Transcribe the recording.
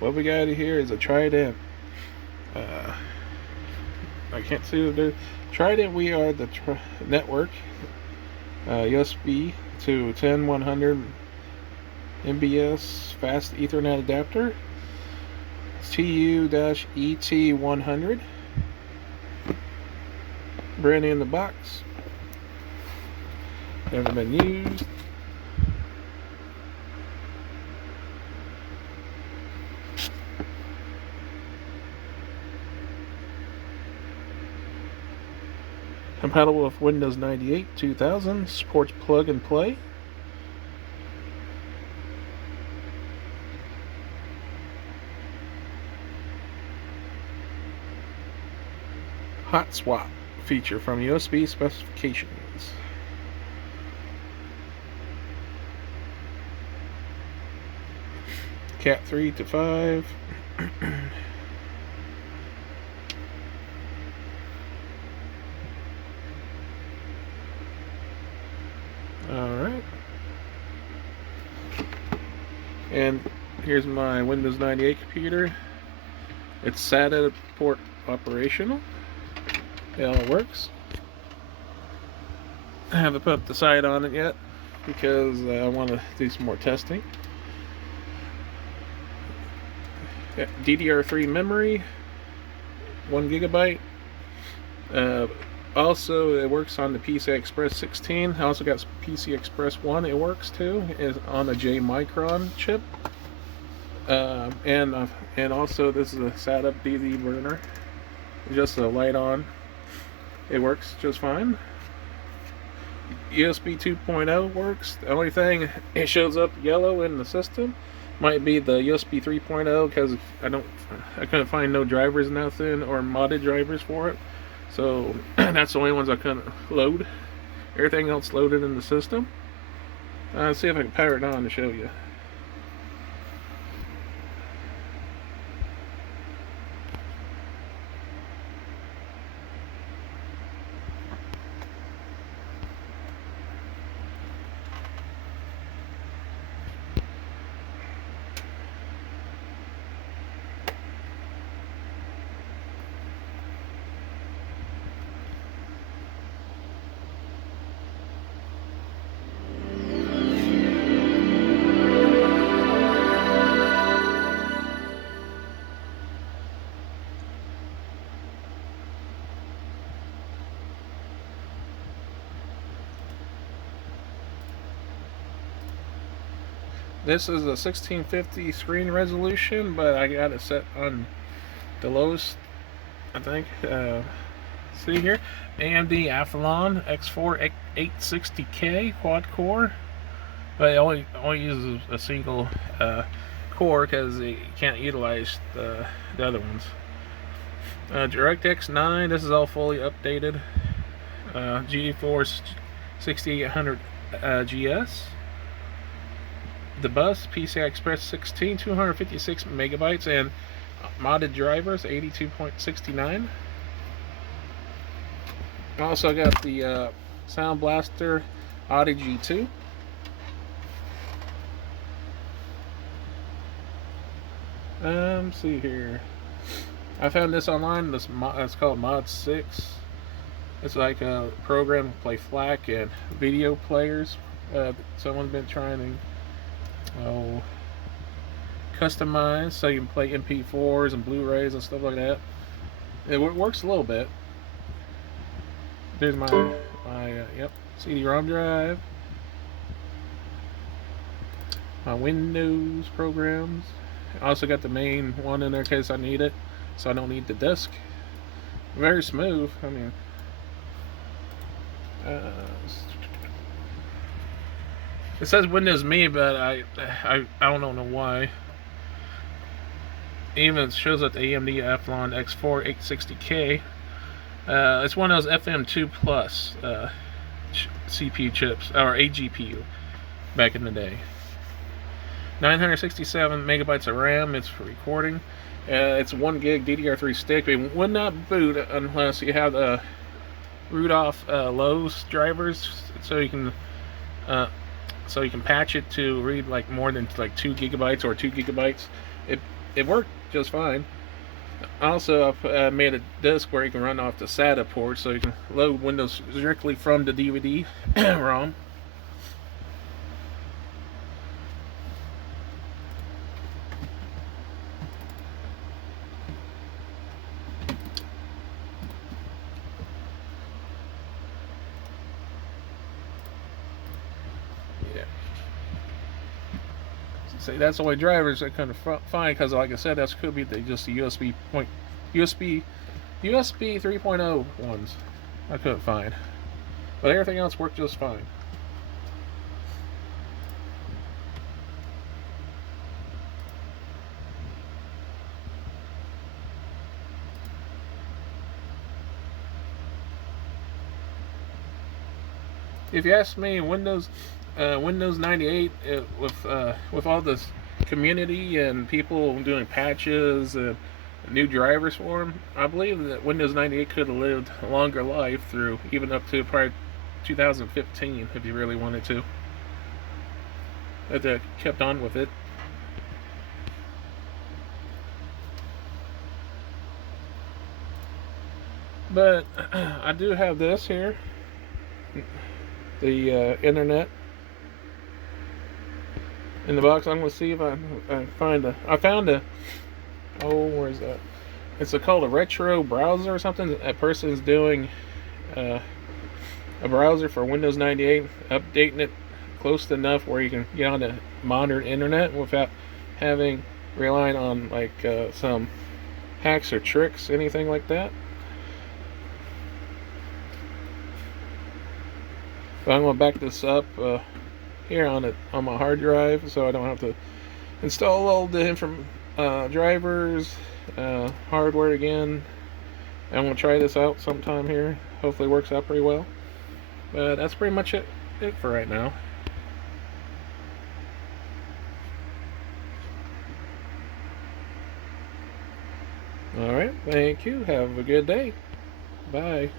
what we got here is a Trident. I can't see the Trident. We are the network USB to 10100 MBS fast Ethernet adapter. Tu-ET100. Brand new in the box. Never been used. Compatible with Windows 98, 2000. Supports plug and play. Hot swap feature from USB specifications. Cat 3 to 5. Alright. And here's my Windows 98 computer. It's SATA port operational. It all works. I haven't put the sight on it yet because I want to do some more testing. DDR3 memory, 1 gigabyte. Also, it works on the PCI Express 16. I also got PCI Express 1. It works too. It's on a J Micron chip. And also, this is a SATA DZ burner. Just a light on. It works just fine. USB 2.0 works. The only thing it shows up yellow in the system might be the USB 3.0 because I couldn't find no drivers, nothing, or modded drivers for it. So that's the only ones I couldn't load. Everything else loaded in the system. Let's see if I can power it on to show you. This is a 1650 screen resolution, but I got it set on the lowest, I think. See here, AMD Athlon X4 860K quad core, but it only uses a single core because it can't utilize the other ones. DirectX 9. This is all fully updated. GeForce 6800 GS. The bus PCI Express 16, 256 megabytes, and modded drivers 82.69. Also got the Sound Blaster Audio G2. See here. I found this online. It's called Mod 6. It's like a program to play FLAC and video players. Someone's been trying to customized so you can play MP4s and Blu-rays and stuff like that. It works a little bit. There's my CD-ROM drive, my Windows programs. I also got the main one in there in case I need it, so I don't need the disk. Very smooth. I mean, it says Windows Me, but I don't know why. Even shows up the AMD Athlon X4 860K. It's one of those FM2 Plus CPU chips, or a GPU, back in the day. 967 megabytes of RAM. It's for recording. It's 1 gig DDR3 stick. It would not boot unless you have the Rudolph Lowe's drivers, so you can patch it to read like more than like 2 gigabytes or 2 gigabytes. it worked just fine. Also, I've made a disk where you can run off the SATA port, so you can load Windows directly from the DVD ROM. Yeah. See, that's the way drivers are kind of fine because, like I said, that could be just the USB 3.0 ones. I couldn't find, but everything else worked just fine. If you ask me, Windows 98 with all this community and people doing patches and new drivers for them, I believe that Windows 98 could have lived a longer life through even up to probably 2015 if you really wanted to. If they kept on with it. But I do have this here, the internet in the box. I'm gonna see if I find a. I found a. Oh, where is that? It's called a retro browser or something. A person's doing uh, a browser for Windows 98, updating it close enough where you can get on the modern internet without having relying on like some hacks or tricks, anything like that. But I'm gonna back this up here on my hard drive, so I don't have to install all the drivers, hardware again. I'm gonna try this out sometime here. Hopefully, it works out pretty well. But that's pretty much it for right now. All right, thank you. Have a good day. Bye.